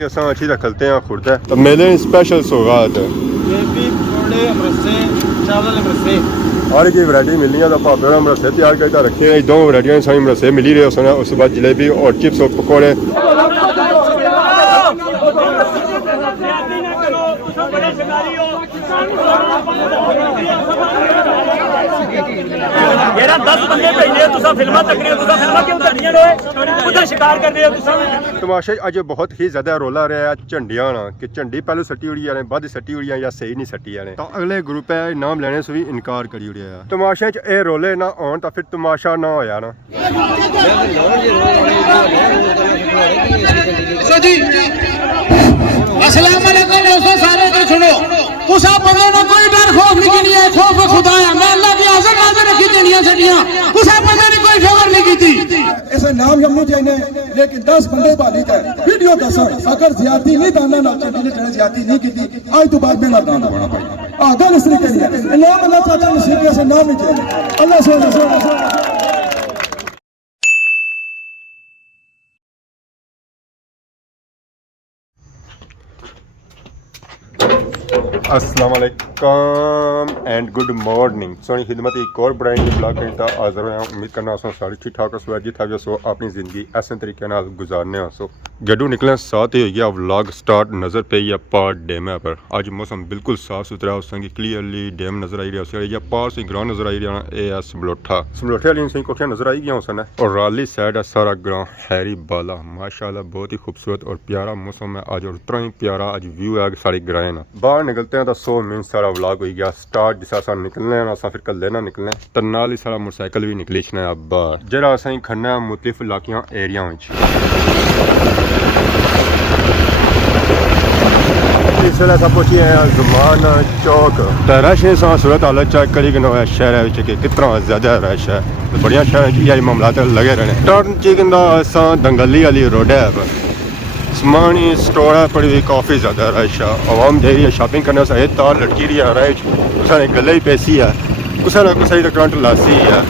असां अची रखलते हैं खुर्द है तो मेले स्पेशल सौगात हर एक वैरायटी मिलनी है तो भापे मरसे तैयार करके रखे हैं दो वैरायटियां सारी मरसे मिली रहे उसने उसके बाद जलेबी और चिप्स और पकौड़े मेरा 10 बंदे भेजे तुसा फिल्मां तक रहे हो तुसा फिल्मां क्यों कर रही हो उधर शिकार कर रहे हो तुसा तमाशा अज बहुत ही ज्यादा रोला रहा झंडियां कि झंडी पहले सट्टी उड़ी जाने बद सट्टी उड़ी या सही नहीं सट्टी जाने तो अगले ग्रुप है इनाम लेने से भी इनकार करी उड़िया तमाशे च ए रोले ना आन तो फिर तमाशा ना होया ना अस्सलाम वालेकुम दोस्तों सारे तो सुनो तुसा बंदे ना कोई डर खौफ नहीं है खौफ खुदा है मैं अल्लाह की आज़म नाज़र रखी जनियां सटियां तुसा बंदे ने कोई फेवर नहीं कीती ऐसे नाम हमने चाहिए लेकिन 10 बंदे बाली थे वीडियो दसो अगर ज्यादती नहीं दाना ना चंडी ने जने ज्यादती नहीं की आज तो बाद में ना दाना बना पाई आधा नस्री करिए नाम अल्लाह चाचा नसीब से नाम नहीं चाहिए अल्लाह से अस्सलाम वालेकुम एंड गुड मॉर्निंग सोनी खिदमत एक और ब्रांड ब्लॉग करता हाजिर होया उम्मीद करना आसान सारी ठीक ठाक सो जी था सो अपनी ज़िंदगी ऐसे तरीके नाल गुजारने सो गड्डू निकलने साथ ही हो गया व्लॉग स्टार्ट नज़र पे या पार डैम पर आज मौसम बिल्कुल साफ सुथरा उस क्लीयरली डैम नज़र आई रहा या पार से ग्रां नज़र आई रहा है समलोठा वाली सही कोठियां नज़र आई गया उसने और राली साइड है सारा ग्रां हैरी बाला माशाल्लाह बहुत ही खूबसूरत और प्यारा मौसम है आज और उतना ही प्यारा आज व्यू है सारी ग्रां बाहर निकलते हैं तो 100 मिनट सारा व्लॉग हो गया स्टार्ट जिस असा निकलने असा फिर कल्ले ना निकलने तो नाल ही सारा मोटरसाइकिल भी निकली छना अब बाहर जरा असा खन्ना मुख्तलिफ इलाकियां एरिया इस वेले सब पहुंची है जुमान चौक तो रश ने सूरत हालत चेक करी कि शहर कितना ज्यादा रश है तो बढ़िया शहर यही मामला लगे रहने टर्न चिकन असा दंगली वाली रोड है समानी स्टोर है पर भी काफ़ी ज़्यादा रश है आवाम जा रही है शॉपिंग करने से तार लटकी रही है रश कुछ गले ही पैसी है कुछ ना कुछ करंट लासी है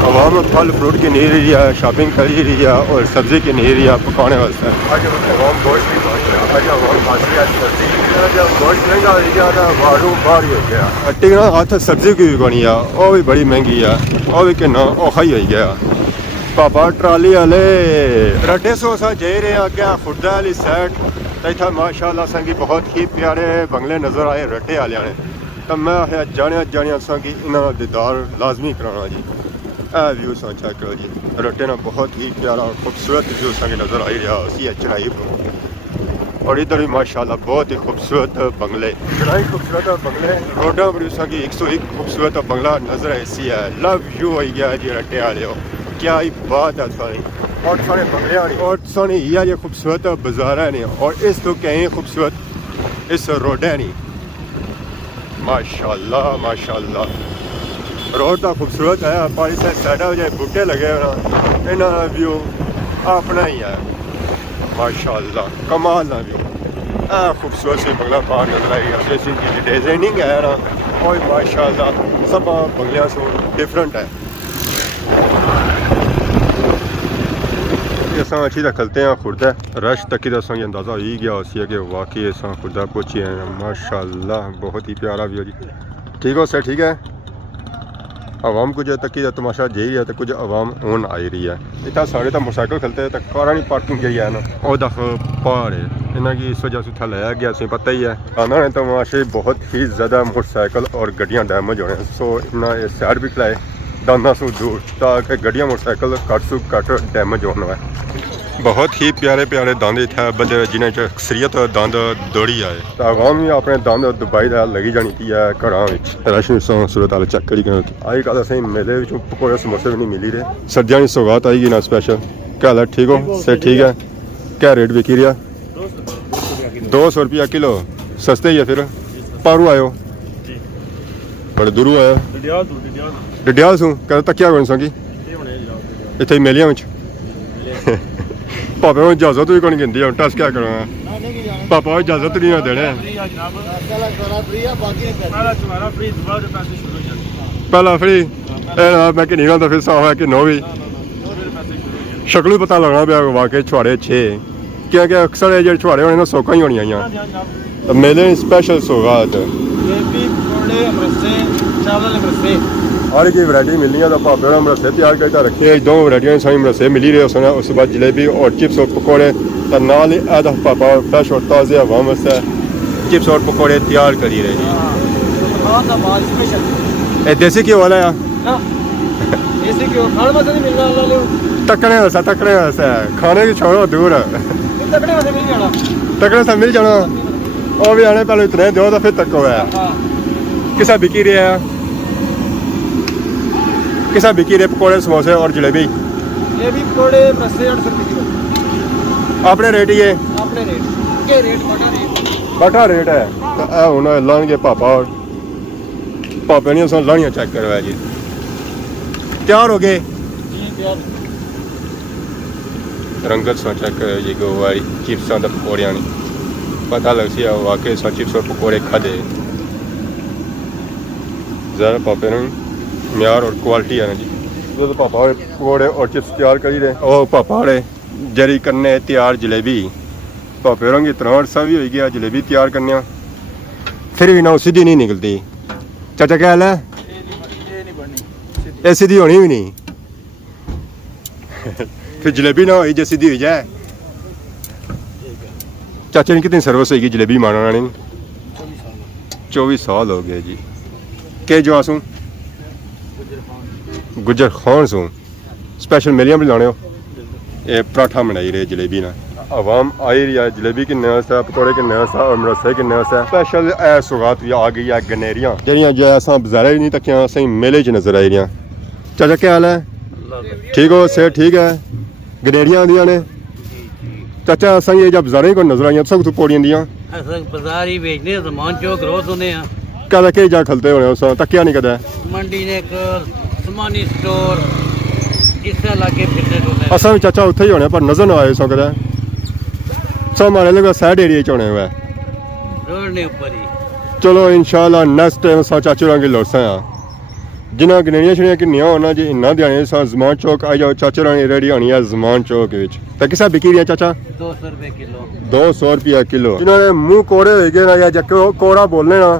आवाम फल फ्रूट की नहीं रही है शॉपिंग कर रही है और सब्जी की नहीं रही है पकाने वास्ते आज आवाम गोश्त भी आज आवाम गोश्त महंगा हो गया था बारू बाहर ही हो गया टिकना हाथ सब्जी की भी बनी है वो भी बड़ी महंगी है वो भी कितना औखा ही हो गया पापा ट्राली वाले रटे सो असा जा रहे हैं क्या खुर्दा वाली साइड इतना माशाल्लाह संगी बहुत ही प्यारे बंगले नज़र आए रटे वाले ने तो मैं आया जाने कि इन्होंने दीदार लाजमी कराना जी व्यू सा चेक करो जी रटे ना बहुत ही प्यारा खूबसूरत व्यू संग नज़र आई रहा उसी चढ़ाई और इधर भी माशाल्लाह बहुत ही खूबसूरत बंगले बड़ा खूबसूरत बंगले रोडा पर संगी 101 खूबसूरत बंगला नज़र ऐसी है लव यू हो गया जी रटे वाले क्या ही बात है सारी और सारे बंगले और सारे ये खूबसूरत बाजार है नहीं और इस तो कहीं खूबसूरत इस रोड है नहीं माशाल्लाह माशाल्लाह रोड तो खूबसूरत है पर इस साइड जो बूटे लगे ना इन्होंने व्यू अपना ही है माशाल्लाह कमाल ना व्यू खूबसूरत से बंगला बाहर नजर आई जैसी डिजाइनिंग है ना और माशाल्लाह सब बंगलियां से डिफरेंट है असा अच्छी रखलते हैं खुर्दा रश तक ही असा अंदाज़ा हो ही गया उसी कि वाकई असा खुर्दा पहुँचे हैं माशाल्लाह बहुत ही प्यारा व्यू जी ठीक हो सर ठीक है आवाम कुछ तक ही तमाशा जी है तो कुछ आवाम हूँ आई रही है इतना सारे तो मोटरसाइकिल खलते तो कारा नहीं पार्किंग जी है ना और दख पहाड़ है इन्हें की इस वजह से उठा लाया गया से पता ही है आना है तमाशे बहुत ही ज़्यादा मोटरसाइकिल और गड्डियाँ डैमेज होने सो इन्ना साइड भी खिलाए दाना सो दूर ताकि गड्डियाँ मोटरसाइकिल कट सू कट डैमेज होना है बहुत ही प्यारे प्यारे दंद इतने बदे जिन्हें अक्सरियत दंद दौड़ी आए तो आवाम भी अपने दंद दुबई का लगी जानी थी है घर रश सूरत हाल चेक करी अज कल असं मेले पकौड़े समोसे भी नहीं मिली रहे सर्दियों की सौगात आएगी ना स्पेशल क्या हाल है ठीक हो सर ठीक है क्या रेट बिकी रहा 200 रुपया किलो सस्ते ही है फिर पारू आयो बड़े दूरों आया डिडियाल सू कद तक क्या संगी इतने मेलिया में पापा को इजाजत भी कौन गिनती है टस क्या करना पापा को इजाजत नहीं ना देने पहला फ्री मैं कि नहीं फिर साफ है कि नो भी शक्ल भी पता लगना पे वाकई छुआड़े 6 ਕਿਉਂਕਿ ਅਕਸਰ ਇਹ ਜਿਹੜੇ ਛੁਹਾਰੇ ਹੋਣੇ ਨਾ ਸੌਕਾਂ ਹੀ ਹੋਣੀਆਂ ਆਈਆਂ ਤਾਂ ਮੇਲੇ ਸਪੈਸ਼ਲ ਸੌਗਾਤ ਜਲੇਬੀ ਪਕੌੜੇ ਅਮਰਸੇ ਚਾਵਲ ਅਮਰਸੇ ਹਰ ਇੱਕ ਵੈਰਾਈਟੀ ਮਿਲਣੀ ਆ ਤਾਂ ਭਾਪੇ ਨੇ ਮਰਸੇ ਤਿਆਰ ਕਰਕੇ ਰੱਖੇ ਦੋ ਵੈਰਾਈਟੀਆਂ ਸਾਈ ਮਰਸੇ ਮਿਲੀ ਰਹੇ ਉਸ ਤੋਂ ਬਾਅਦ ਜਲੇਬੀ ਔਰ ਚਿਪਸ ਔਰ ਪਕੌੜੇ ਤਾਂ ਨਾਲ ਹੀ ਆਦਾ ਪਾਪਾ ਫਰੈਸ਼ ਔਰ ਤਾਜ਼ੇ ਹਵਾ ਮਸਾ चिप्स और पकौड़े तैयार करी रहे ਦੁਕਾਨ ਦਾ ਮਾਲ ਸਪੈਸ਼ਲ ये देसी घ्यो वाला है ਨਾ ਇਸੇ ਕਿਉਂ ਖਾਣ ਵਾਸਤੇ ਨਹੀਂ ਮਿਲਣਾ ਅੱਲਾ ਲਿਓ तकड़े वैसा है खाने की छोड़ो दूर ਤਕੜੇ ਵਾਸਤੇ ਮਿਲ ਜਾਣਾ तकड़े से मिल जाना और भी आने पहले इतने दो तो फिर तक है ਹਾਂ किसा बिकी रहे हैं किसा बिकी रहे पकौड़े समोसे और जलेबी ਇਹ ਵੀ ਪਕੌੜੇ ਅਮਰਸੇ 800 ਰੁਪਏ ਕਿਲੋ अपने रेट ही है ਆਪਣੇ ਰੇਟ ਕੇ ਰੇਟ ਬਟਾ ਰੇਟ बड़ा रेट है तो ए हुन लाने पापा पापे ने उस लानियां चेक करवाया जी तैयार हो गए ਜੀ ਪਿਆਰ रंगत सो चेक करो जी गोवारी चिप्स और पकौड़ियाँ पता लग सी वाकई सो चिप्स और पकौड़े खादे ज़रा पापे ने म्यार और क्वालिटी है ना जी तो पापा पकौड़े और चिप्स तैयार करी रहे ओ पापा वाले जरी करने तैयार जलेबी पापे रंगी इतना अरसा भी हो गया जलेबी तैयार करने फिर भी ना सीधी नहीं निकलती चाचा क्या हाल है ਇਹ ਨਹੀਂ ਬਣਨੀ ये सीधी होनी भी नहीं फिर जलेबी ना हो सीधी हो जाए चाचा ने कितनी सर्विस होगी जलेबी मारना ने 24 साल हो गए जी के जो आसूं गुजर खान सू स्पेशल मेलियां भी लाने हो ये पराठा बनाई रहे जलेबी ना आवाम आई रही है जलेबी किन्ने वास्ते पकौड़े किन्ने वास्ते और मरसे किन्ने वास्ते स्पेशल ए सौगात भी आ गई है गनेरियां जेहड़ियां जो असां बाजारे नहीं तकियां असें मेले च नजर आई रही चाचा क्या हाल है ठीक हो सेहत ठीक है गनेरियां आंदियां ने चाचा असां ये जब बाजारे को नजर आईयां सब तो पौड़ियां दियां असल बाजार ही बेचने सामान चौक रोज होने हैं कदा के जा खलते होने उस तकिया नहीं कदा मंडी ने एक सामानी स्टोर इस इलाके फिरने होने असां भी चाचा उत्थे ही होने पर नजर ना आए सो कदा सब हमारे लोग साइड एरिया च होने हुए रोड ने ऊपर ही चलो इंशाल्लाह नेक्स्ट टाइम सा चाचू रंग लोड़सा जिन्हें गनेरियां छड़ियां किन्नियां होना जी इन्ना देने सा जमान चौक आई जाओ चाचू रंग रेडी होनी है जमान चौक विच ते किसा बिकी रही है चाचा 200 रुपए किलो 200 रुपया किलो जिन्होंने मुंह कोड़े हो गए ना या जब कोड़ा बोलने ना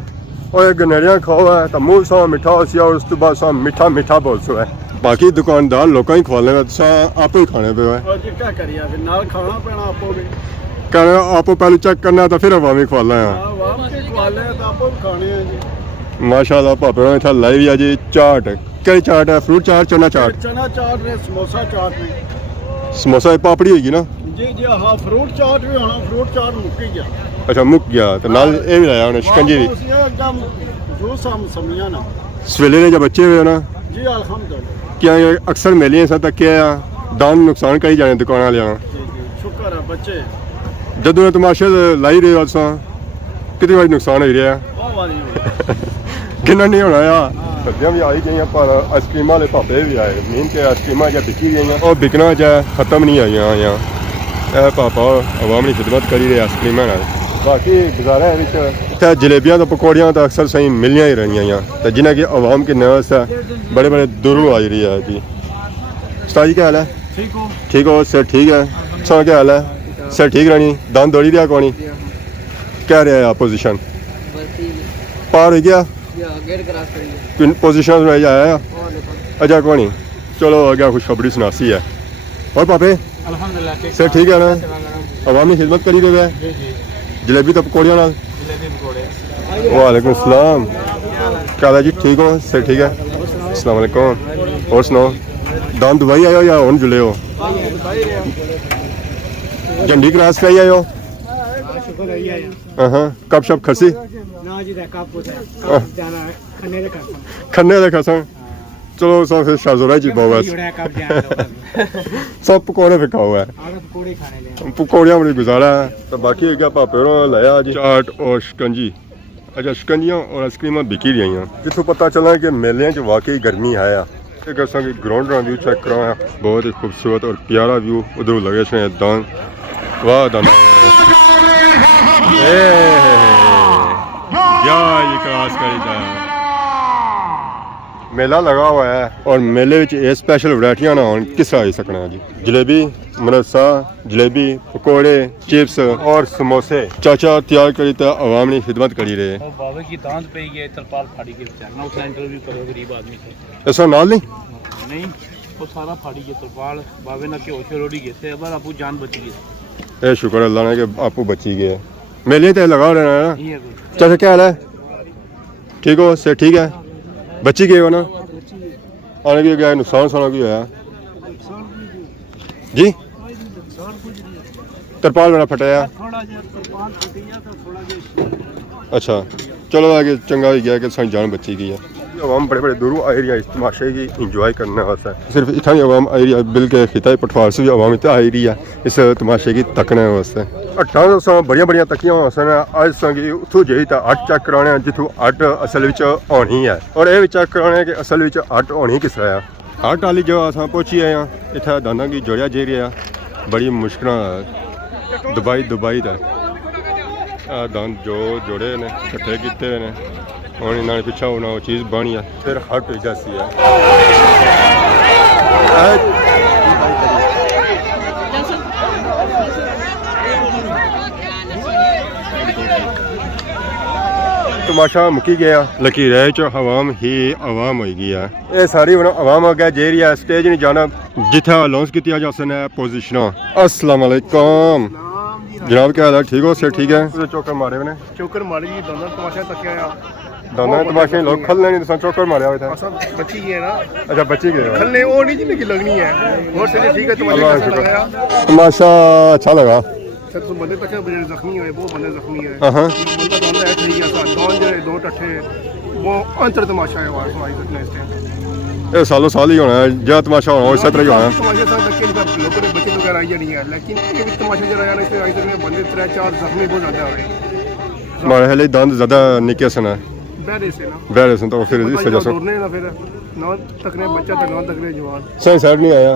और गनेरियां खाओ है तो मुंह सा मिठा हो सी और उस तो बाद सा मीठा मीठा बोल सो है बाकी दुकानदार लोग ही खवाने सा आप ही खाने पे है ਜੀ ਕੀ ਕਰੀਆ ਫਿਰ ਨਾਲ ਖਾਣਾ ਪੈਣਾ ਆਪੋ ਵੀ कहना आपको पहले चेक करना तो फिर अवामी खवाना है ਆ ਵਾਹ ਕੇ ਖਵਾਲੇ ਤਾਂ ਆਪੋ ਵੀ ਖਾਣੇ ਆ ਜੀ माशाल्लाह भापे ने इतना लाई है जी चाट कई चाट है फ्रूट चाट चना चाट ਚਨਾ ਚਾਟ ਨੇ ਸਮੋਸਾ ਚਾਟ ਨੇ समोसा पापड़ी होगी ना ਜੀ ਜੀ ਹਾਂ ਫਰੂਟ ਚਾਟ ਵੀ ਹੋਣਾ ਫਰੂਟ ਚਾਟ ਮੁੱਕ ਗਿਆ अच्छा मुक गया तो नाल ये भी लाया उन्हें शिकंजी भी ਅਸੀਂ ਇੱਕਦਮ ਜੋ ਸਮਝਿਆ ਨਾ सवेले ने जब बच्चे हुए ना ਜੀ ਅਲਹਮਦੁਲਿਲਾ क्या ये अक्सर मेलियां सा तक क्या दान नुकसान कई जाने दुकान वाले ਜੀ ਜੀ ਸ਼ੁਕਰ ਹੈ ਬੱਚੇ जदों ने तमाशे लाई रहे हो असा कितनी बारी नुकसान हो रहा ਬਹੁਤ ਵਾਰੀ किन्ना नहीं होना यार सब्जियां भी आई गई पर आइसक्रीम वाले भापे भी आए मीन के आइसक्रीम जब बिकी गई और बिकना चाहे खत्म नहीं आई यहाँ यह पापा अवाम की खिदमत करी रहे आइसक्रीम बाकी बाजारा इत्थे जलेबियां तो पकौड़ियां तो अक्सर सही मिलियां ही रही तो जिन्हें कि अवाम के नवस है बड़े बड़े दूरों आई रही है जी उस्ताद जी क्या हाल है ठीक हो सर ठीक है सो क्या हाल है सर ठीक रहनी दान दौड़ी दिया कौनी क्या रहा है पोजीशन पार हो गया पोजीशन में आया अच्छा कौनी चलो आ गया खुशखबरी सुनासी है और पापे ਅਲਹਮਦੁਲਿਲਾ सर ठीक है ना अवामी खिदमत करी दे जलेबी तो पकौड़ियां नाल वालेकुम सलाम क्या हाल है जी ठीक हो सर ठीक है अस्सलाम वालेकुम और सुनाओ दान दुबई आए हो या हुन जुले हो झंडी क्रॉस पे आए हो हाँ कब शब खसी खन्ने दे खसन चलो सब फिर शाहजोरा जी बहुत सब पकौड़े पे खाओ है पकौड़ियां बड़ी गुजारा है तो बाकी है क्या पापे लाया जी चाट और शिकंजी अच्छा शिकंजियां और आइसक्रीम बिकी रही हैं जितों पता चला कि मेले च वाकई गर्मी है एक असा ग्राउंड व्यू चेक कराया बहुत ही खूबसूरत और प्यारा व्यू उधर लगे से दान वाह दाना मेला लगा हुआ है और मेले में ये स्पेशल वैरायटियां ना हो किस आई सकना जी जलेबी मनसा जलेबी पकोड़े चिप्स और समोसे चाचा तैयार करी तो अवाम की खिदमत करी रहे और बाबे की दांत पे गए तरपाल फाड़ी के बेचारा उसका इंटरव्यू करो गरीब आदमी से ऐसा नाल नहीं नहीं वो सारा फाड़ी के तरपाल बाबे ना के ओछे रोड़ी गए थे अब आपू जान बची गई ए शुक्र अल्लाह ने कि आपको बची गए मेले तो लगा रहना है ना ये है चाचा क्या हाल है ठीक हो से ठीक है बची गए हो ना आने की गया नुकसान साना की होया जी तरपाल बड़ा फटाया अच्छा चलो आगे चंगा हो गया कि सारी जान बची गई है अवाम बड़े बड़े दूरों आई रही है इस तमाशे की इंजॉय करने वास्ते सिर्फ इतना ही अवाम आई रही है बिल के खिता पठवार से भी अवाम इतना आई रही है इस तमाशे की तकने वास्ते अट्ठां सौ बड़िया बड़िया तकियां सन अज संगी उतों जी तो अट चेक कराने जितों अट असल विच आनी है और ये चेक कराने कि असल विच अट आनी किस तरह है अट वाली जो अस पहुंची आए हैं इतना दाना की जोड़िया जी रहा बड़ी मुश्किल दबाई दा दंद जो जोड़े ने कट्ठे किए ने हूँ इन्होंने पिछा होना वो चीज़ बनी है फिर हट हुई जैसी है तमाशा मुकी गया लकीर अवाम ही अवाम हो गई है ये सारी हूँ अवाम अगे जे रही है स्टेज नहीं जाना जिथे अनाउंस किया जा सकता है पोजिशन अस्सलाम वालेकुम जनाब क्या हाल है ठीक हो सर ठीक है चौकर मारे मैंने चौकर मारी जी दोनों तमाशा तकिया दाना तमाशे लोग खलने नहीं तो चौकर मारे हुए थे बची गए ना अच्छा बची गए खलने वो नहीं जिनकी लगनी है और से ठीक है अल्लाह का शुक्र। तमाशा तमाशा अच्छा लगा सर तो बंदे तक बड़े जख्मी हुए वो बंदे जख्मी है हाँ बंदा दोनों ऐसे ही ऐसा डॉन जो दो टट्ठे वो अंतर तमाशा है वहाँ सुनाई सकते हैं इस टाइम ये सालों साल ही होना है जहाँ तमाशा होना इस तरह ही होना तमाशा साथ तक लोगों ने बच्चे वगैरह आई नहीं है लेकिन ये भी तमाशा जरा यार इसमें आई सकते बंदे 3-4 जख्मी बहुत ज़्यादा हुए हमारे हाल दंद ज़्यादा निके सन है बहरे से ना वैर सन तो फिर इस वजह से दौड़ने ना फिर ना तकने बच्चा तक ना तकने जवान सही साइड नहीं आया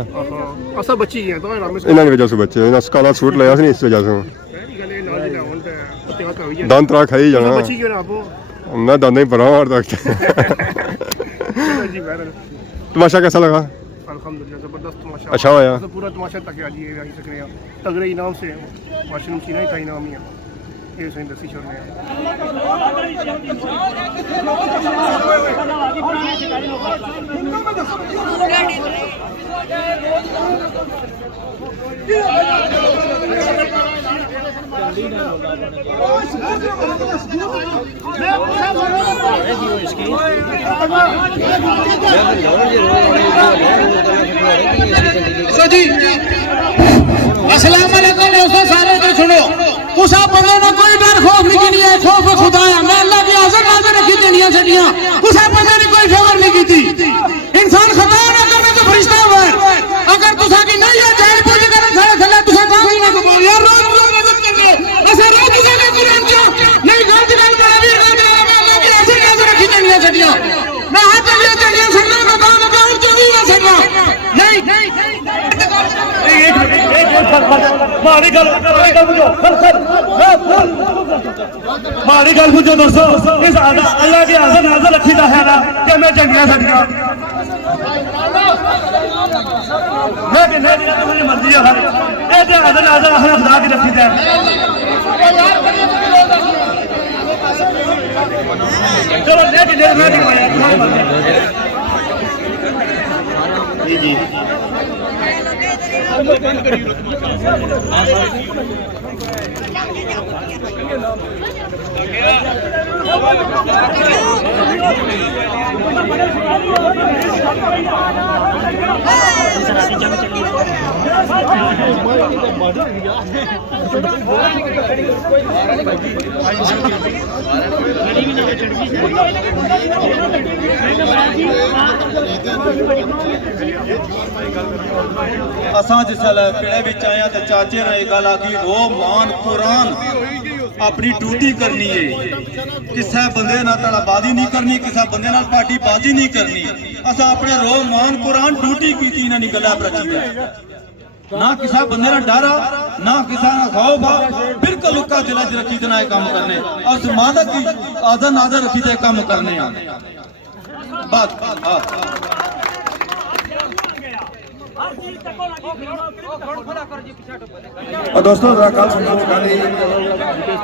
असा बच्ची है तो आराम से इन्होंने वजह से बच्चे इन्हें काला सूट लिया नहीं इस वजह से दंद तरा खाई जाना बच्ची क्यों ना आपको मैं दंद ही पड़ा हर तक जी बहरहाल तमाशा कैसा लगा अल्हम्दुलिल्लाह जबरदस्त तमाशा अच्छा होया पूरा तमाशा तक आज ये आई सक रहे हैं तगड़े इनाम से माशरूम की नहीं था इनाम ही है ये सही दसी छोड़ रहे हैं जी अस्सलाम वालेकुम दोस्तों सारे को सुनो कुसा बंदे ना कोई डर खौफ नहीं है खौफ खुदा है मैं अल्लाह की हाजिर नाज़िर रखी देनियां छड़ियां कुसा बंदे ने कोई फेवर नहीं की इंसान खता ना करने तो फरिश्ता हुआ अगर तुसा की नहीं है जान पूछ कर खड़े खड़े तुसा काम ही ना को यार रोज मदद कर ले ऐसे रोज तुसा ने कुरान जो नहीं गलत गल बड़ा वीर गल मैं अल्लाह की हाजिर नाज़िर रखी देनियां छड़ियां मैं हाथ में छड़ियां सुनने को काम ना और जो भी कर सकता नहीं मारी गल बुझो मारी गल बुझो दोस्तों इस अल्लाह के हाजिर नाज़िर रखी दा है ना कि मैं चंगियां सड़ियां मैं कि नहीं तो मेरी मर्जी है सर ये ते हाजिर नाज़िर अहले खुदा की रखी दा चलो लेकिन मैं जी जी असां जिसल पिड़े विच आया ते चाचे ने एक गल आखी रो मान कुरान अपनी ड्यूटी करनी है किसी बंदे नाल तड़ाबाजी नहीं करनी किसी बंदे नाल पार्टी बाजी नहीं करनी असां अपने रो मान कुरान ड्यूटी कीती इन्हां दी गल्लां रखी है ना किसी बंदे ना डर ना किसी ना खौफ बिल्कुल उक्का दिल च रखी ते ना काम करने और जमानत की आदर नादर रखी ते काम करने ਹਰ ਚੀਜ਼ ਤੱਕੋ ਨਾ ਜੀ और दोस्तों जरा कल सुनो गल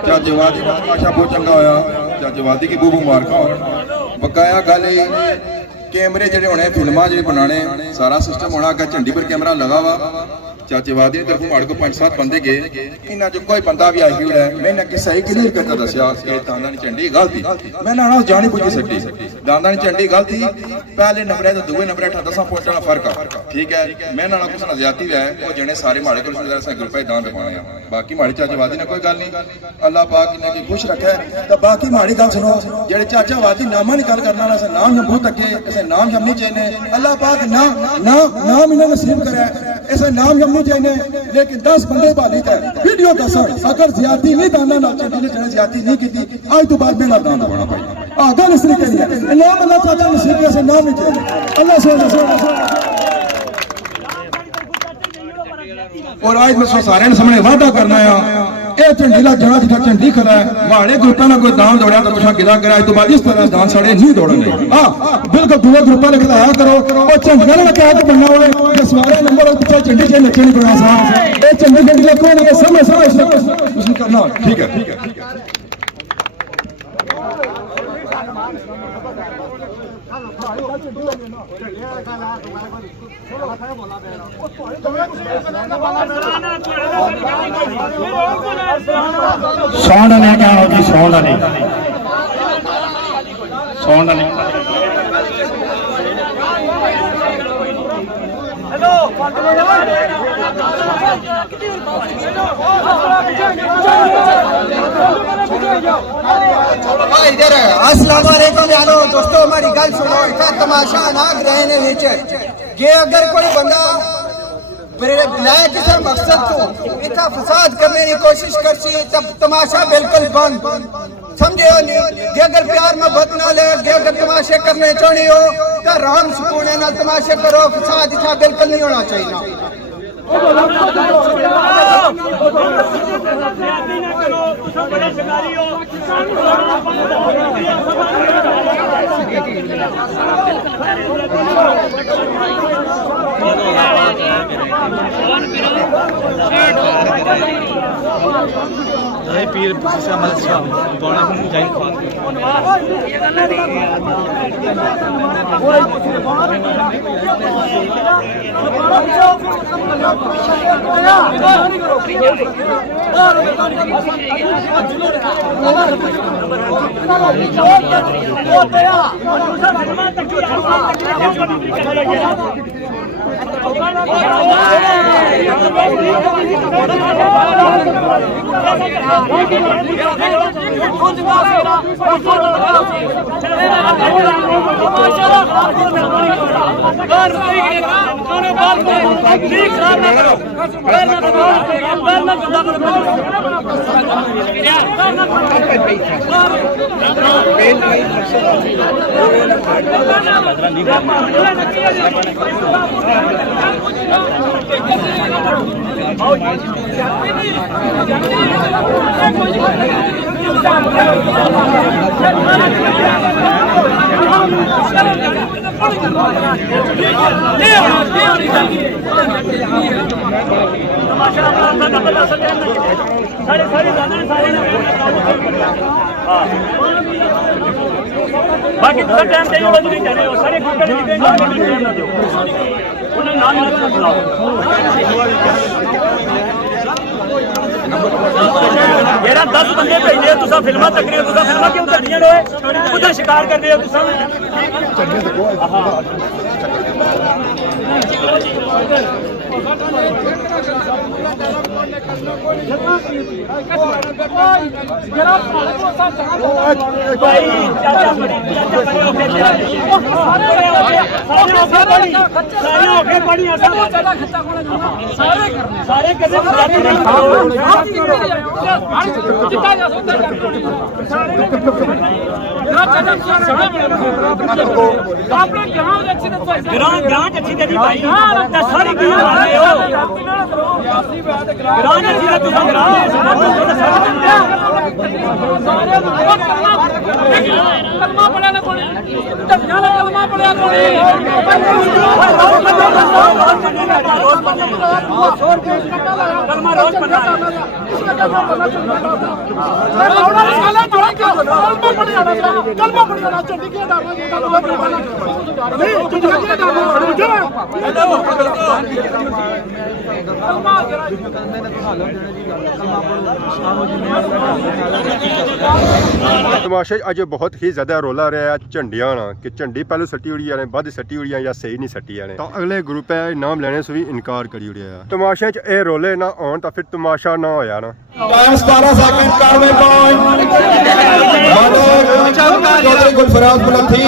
जज्जवादी का तमाशा बहुत चंगा होया जज्जवादी की बहुत मुबारक हो बकाया गल कैमरे जेडे होने फिल्मां जेडे बनाने सारा सिस्टम होना अगर झंडी पर कैमरा लगा वा चाचेवादी की तरफ हमारे को 5-7 बंदे गए इन्होंने जो कोई बंदा भी आई है मैंने कि सही क्लियर करके दसिया कि दांदानी झंडी गलती मैंने आना जानी बुझी सकती दांदानी झंडी गलती पहले नंबर तो दूसरे नंबर 10 पहुंचना फर्क है ठीक है मैं ना कुछ ना ज्यादा है वो जने सारे माड़े को ग्रुप दान दबाने बाकी माड़ी चाचेवादी ने कोई गल नहीं अल्लाह पाक इन्हें की खुश रखे तो बाकी माड़ी गल सुनो जेडे चाचावादी नामा निकाल करना वाला नाम हम बहुत अगे ऐसे नाम हम नहीं चाहिए अल्लाह पाक ना ना नाम इन्हें नसीब करे ऐसे नाम हम चाहिए लेकिन 10 बंदे भाली थे वीडियो दस अगर ज्यादा नहीं दाना ना चाहिए ज्यादा नहीं की आज तो बाद में ना दान दबाना पाई गल इस तरीके की नाम अल्लाह चाचा नसीब ऐसे नाम नहीं चाहिए अल्लाह से और आज मैं सारे सामने वादा करना है झंडी ला जगह जिथा झंडी खड़ा है माड़े ग्रुपों ने कोई दान दौड़िया तो तुसा गिला करा तो बाद इस तरह दान साड़े नहीं दौड़ने हां बिल्कुल दूसरे ग्रुपों ने खिलाया करो और झंडी ला क्या बनना होवे कि सवारे नंबर और पीछे झंडी से नच्चे नहीं बना सा ए झंडी झंडी ला कोई ना समझ कुछ करना ठीक है सौंड ने क्या हो जी सौंड ने हेलो इधर अस्सलाम वालेकुम यारो दोस्तों हमारी गल सुनो इतना तमाशा ना रहने विच ये अगर कोई बंदा लाए किसी मकसद को इतना फसाद करने की कोशिश करसी तब तमाशा बिल्कुल बंद समझे नहीं जे अगर प्यार मोहब्बत ना ले जे अगर तमाशे करने चाहते हो तो आराम सुकून ना तमाशे करो फसाद इतना बिल्कुल नहीं होना चाहिए पीर बाकी तो टाइम चाहिए वो नहीं कर रहे हो सारे क्रिकेट की गेम टाइम ना दो उन्हें नाम मत सुनाओ यार 10 बंदे भेजे तुसा फिल्मां तक रहे हो तुसा फिल्मां क्यों करनी है उधर शिकार कर रहे हो तुसा कलमा पढ़िया रोज पढ़ने कलमा रोज पढ़ना ਤਮਾਸ਼ਾ ਅੱਜ ਬਹੁਤ ਹੀ ਜ਼ਿਆਦਾ ਰੋਲਾ ਰਿਹਾ ਝੰਡੀਆਂ ਨਾਲ ਕਿ ਝੰਡੀ ਪਹਿਲਾਂ ਸੱਟੀ ਉੜੀ ਜਾਣੇ ਵੱਧ ਸੱਟੀ ਉੜੀਆਂ ਜਾਂ ਸਹੀ ਨਹੀਂ ਸੱਟੀ ਜਾਣੇ ਤਾਂ ਅਗਲੇ ਗਰੁੱਪ ਹੈ ਨਾਮ ਲੈਣੇ ਸੇ ਵੀ ਇਨਕਾਰ ਕਰੀ ਉੜਿਆ ਤਮਾਸ਼ੇ 'ਚ ਇਹ ਰੋਲੇ ਨਾ ਆਉਣ ਤਾਂ ਫਿਰ ਤਮਾਸ਼ਾ ਨਾ ਹੋਇਆ ਨਾ time 17 second 91 point Chaudhary Gulfaraz Palthi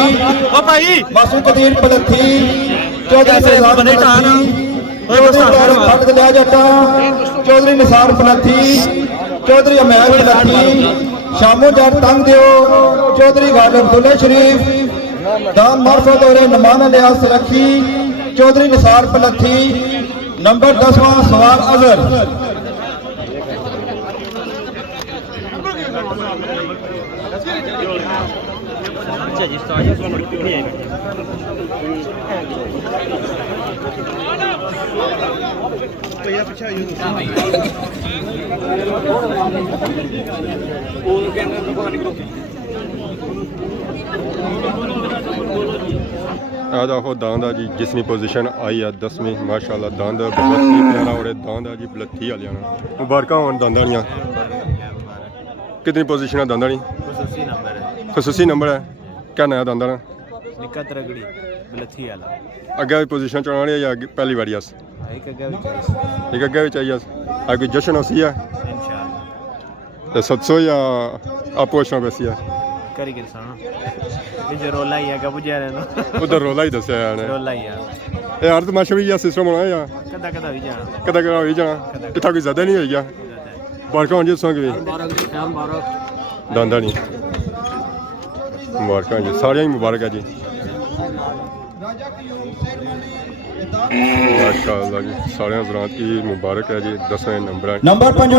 ओ भाई मासूम कदीर पलथी चौधरी फैजान पलथी चौधरी फट लिया जट्टा चौधरी निसार पलथी चौधरी अमैर पलथी शामो जट तंग दियो चौधरी गालिब अब्दुल्ला शरीफ दान मार्फत और नमान लियास रखी चौधरी निसार पलथी नंबर 10वां सवाल अजहर ਆਹ ਉਹ ਦਾਂਦਾ ਜੀ ਜਿਸਨੀ ਪੋਜੀਸ਼ਨ ਆਈ ਆ 10ਵੀਂ ਮਾਸ਼ਾਅੱਲਾ ਦਾਂਦਾ ਬਹੁਤ ਹੀ ਪਿਆਰਾ ਔਰ ਦਾਂਦਾ ਜੀ ਬਲੱਥੀ ਵਾਲਿਆਂ ਨੂੰ ਮੁਬਾਰਕਾਂ ਹੋਣ ਦਾਂਦਾਣੀਆਂ ਕਿਤਨੀ ਪੋਜੀਸ਼ਨ ਆ ਦਾਂਦਾਣੀ ਖਸੂਸੀ ਨੰਬਰ ਹੈ ਖਸੂਸੀ ਨੰਬਰ ਹੈ ਕਿਆ ਨया ਦਾਂਦਾਣਾ ਨਿੱਕਾ ਤਰਗੜੀ ਬਲੱਥੀ ਵਾਲਾ ਅੱਗੇ ਵੀ ਪੋਜੀਸ਼ਨ ਚੋਣ ਵਾਲੀ ਜਾਂ ਪਹਿਲੀ ਵਾਰੀ ਆਸ ਇੱਕ ਅੱਗੇ ਵੀ ਚਾਹੀਦਾ ਇੱਕ ਅੱਗੇ ਵੀ ਚਾਹੀਏ ਅੱਗੇ ਜਸ਼ਨ ਹੋਸੀ ਆ ਇਨਸ਼ਾਅੱਲਾ ਤੇ 700 ਜਾਂ ਆਪੋ ਸ਼ਾਂ ਵੈਸੀ ਆ ਕਰੀ ਕਰ ਸਾਣਾ ਇਹ ਜੋ ਰੋਲਾ ਹੀ ਹੈਗਾ ਬੁਝਿਆ ਰਹਿਣਾ ਉਧਰ ਰੋਲਾ ਹੀ ਦੱਸਿਆ ਯਾਰ ਰੋਲਾ ਹੀ ਆ ਇਹ ਅਰਧ ਮਾਸ਼ਾ ਵੀ ਜਾਂ ਸਿਸਟਮ ਹੋਣਾ ਜਾਂ ਕਦਾ ਕਦਾ ਵੀ ਜਾਣਾ ਕਦਾ ਕਦਾ ਹੋਈ ਜਾਣਾ ਇੱਥਾ ਕੋਈ ਜ਼ਿਆਦਾ ਨਹੀਂ ਹੋਈਗਾ ਮੁਬਾਰਕਾਂ ਹੋਣ ਜੀ ਸੰਗ ਵੀ ਦਾਂਦਾ ਨਹੀਂ ਮੁਬਾਰਕਾਂ ਜੀ ਸਾਰਿਆਂ ਹੀ ਮੁਬਾਰਕ ਹੈ ਜੀ ਮਾਸ਼ਾਅੱਲਾ ਜੀ ਸਾਰਿਆਂ ਹਜ਼ਰਾਤ ਕੀ ਮੁਬਾਰਕ ਹੈ ਜੀ 10ਵੇਂ number number 5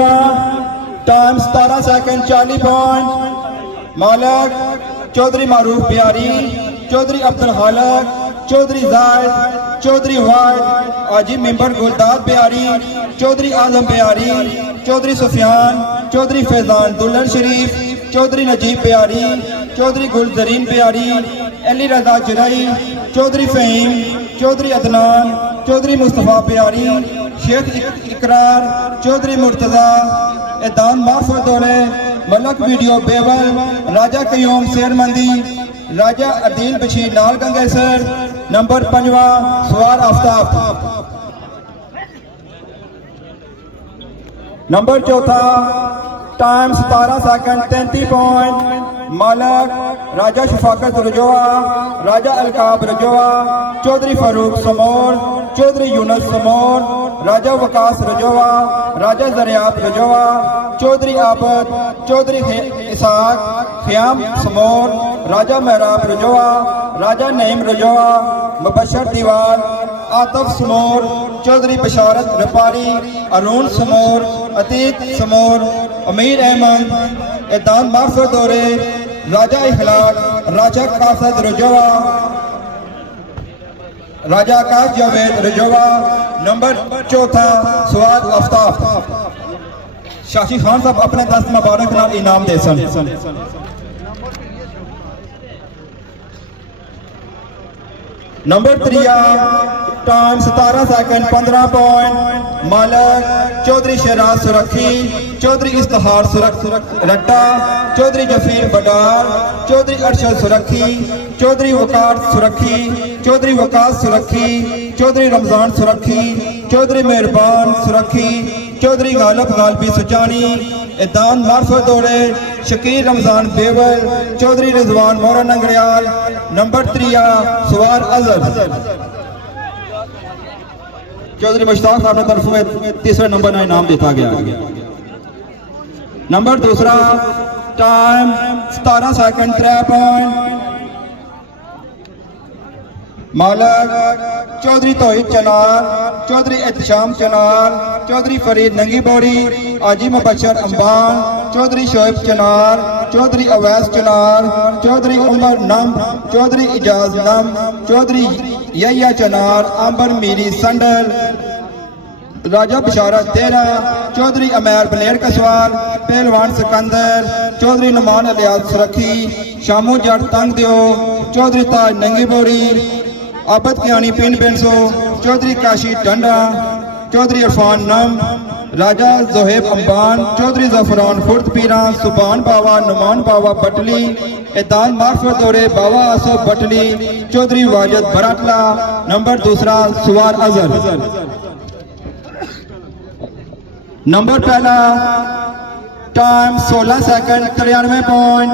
time 17 second 40 point Malik Chaudhary मारूफ प्यारी चौधरी अब्दुल हालक चौधरी जायद चौधरी वाइद आजी मेंबर गुलदार प्यारी चौधरी आजम प्यारी चौधरी सुफियान चौधरी फैजान दुल्हन शरीफ चौधरी नजीब प्यारी चौधरी गुलजरीन प्यारी अली रजा जराई चौधरी फहीम चौधरी अदनान चौधरी मुस्तफ़ा प्यारी शेख इकरार चौधरी मुर्तज़ा दान मार्फत दौरे मलक वीडियो बेवल राजा कयूम शेरमंदी राजा अदील बशीर नाल गंगेसर नंबर 5वां सवार Aftab number 4 time 17 second 33 point मालक राजा शफाकत रजोआ राजा अलकाब रजोआ चौधरी फारूक समोर चौधरी यूनुस समोर राजा वकास रजोआ राजा जरियाब रजोआ चौधरी आबद चौधरी इसाक ख्याम समोर राजा महराब रजोआ राजा नईम रजोआ मुबशर दीवार आतफ समोर चौधरी बशारत रपारी अरुण समोर अतीक समोर अमीर अहमद एदान मार्फत दौरे राजा इखलाक राजा कासद रजोआ राजा आकाश जावेद रजोआ नंबर 4 सवाल आफ्ताब शाशी खान साहब अपने 10 मुबारक नाल इनाम दे सन number 3 time 17 second 15 point Malik Chaudhary Shahraj Surkhi Chaudhary इस्तिहार रट्टा चौधरी जफीर बडार चौधरी अरशद सुरखी चौधरी वकार सुरखी चौधरी वकास सुरखी चौधरी रमजान सुरखी चौधरी मेहरबान सुरखी चौधरी गालब गालबी सुजानी दान मार्फत दौरे शकीर रमजान बेवल चौधरी रिजवान मोरा नंगरियाल नंबर 3 सवार अजहर चौधरी मुश्ताक साहब ने तरफ में तीसरे नंबर का इनाम देता गया number 2 time 17 second 3 point Malik Chaudhary तोहिद चनार चौधरी एहतशाम चनार चौधरी फरीद नंगी बोड़ी आजी मुबशर अंबान चौधरी शोएब चनार चौधरी अवैस चनार चौधरी उमर नम चौधरी इजाज नम चौधरी यहिया चनार आंबर मीरी संडल राजा बिशारत तेरा चौधरी अमैर बलेर कसवाल पहलवान सिकंदर चौधरी नुमान अलियास सुरखी शामू जट तंग दियो चौधरी ताज नंगी बोरी आबद कियानी पिंड बेंसो चौधरी काशी टंडा चौधरी इरफान नम राजा जोहेब अंबान चौधरी जफरान खुर्द पीरा सुबान बावा नुमान बावा बटली एदान मार्फत दौरे बावा आसो बटली चौधरी वाजद बराटला नंबर दूसरा सुवार अजहर नंबर पहला time 16 second 93 point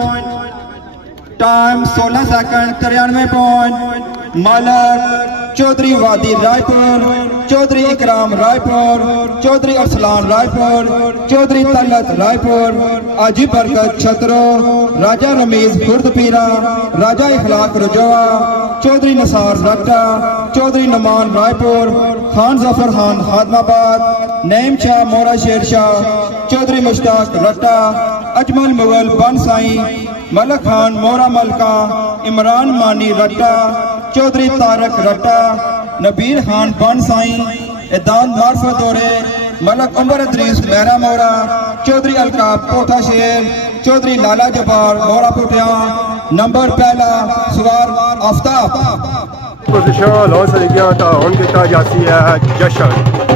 time 16 second 93 point Malik Chaudhary वादी रायपुर चौधरी इकराम रायपुर चौधरी अरसलान रायपुर चौधरी तलत रायपुर आजी बरकत छतरो राजा रमीज खुर्दपीरा राजा इखलाक रजवा चौधरी नसार रट्टा चौधरी नमान रायपुर खान जफर खान हादमाबाद नईम शाह मोरा शेर शाह चौधरी मुश्ताक रट्टा अजमल मुगल बनसाई मलक खान मोरा मलका इमरान मानी रट्टा चौधरी तारक रट्टा नबील खान बनसाई एदान मार्फत दौरे मलक उमर अदरीस मेहरा मोरा चौधरी अलकाब पोठा शेर चौधरी लाला जबार मोरा पुटिया नंबर पहला सवार आफ्ताब पोजीशन लॉस गया था उनके ताजासी है जशन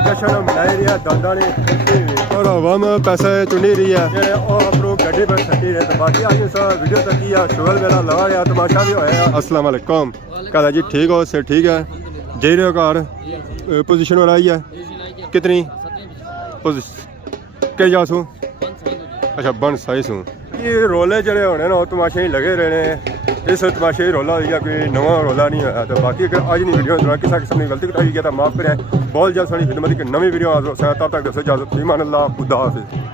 जशन मनाई रही है दादा ने और अवाम पैसे चुनी रही है और अपनों गड्ढे पर सटी रहे तो बाकी आज वीडियो तक किया शुगर मेला लगा रहा तमाशा भी होया अस्सलाम वालेकुम कहता जी ठीक हो से ठीक है जे रहे हो घर पोजीशन वाला आई है कितनी के जासू अच्छा बन सही सू ये रोले जड़े होने ना तमाशे ही लगे रहने इस तमाशे ही रोला या कोई नवा रोला नहीं होया तो बाकी अगर आज नहीं वीडियो किसी किस्म की गलती कटाई गया तो माफ़ करें बहुत जल्द सारी खिदमत की नवी वीडियो तब तक दसो इजाजत ईमान अल्लाह खुदा हाफिज़।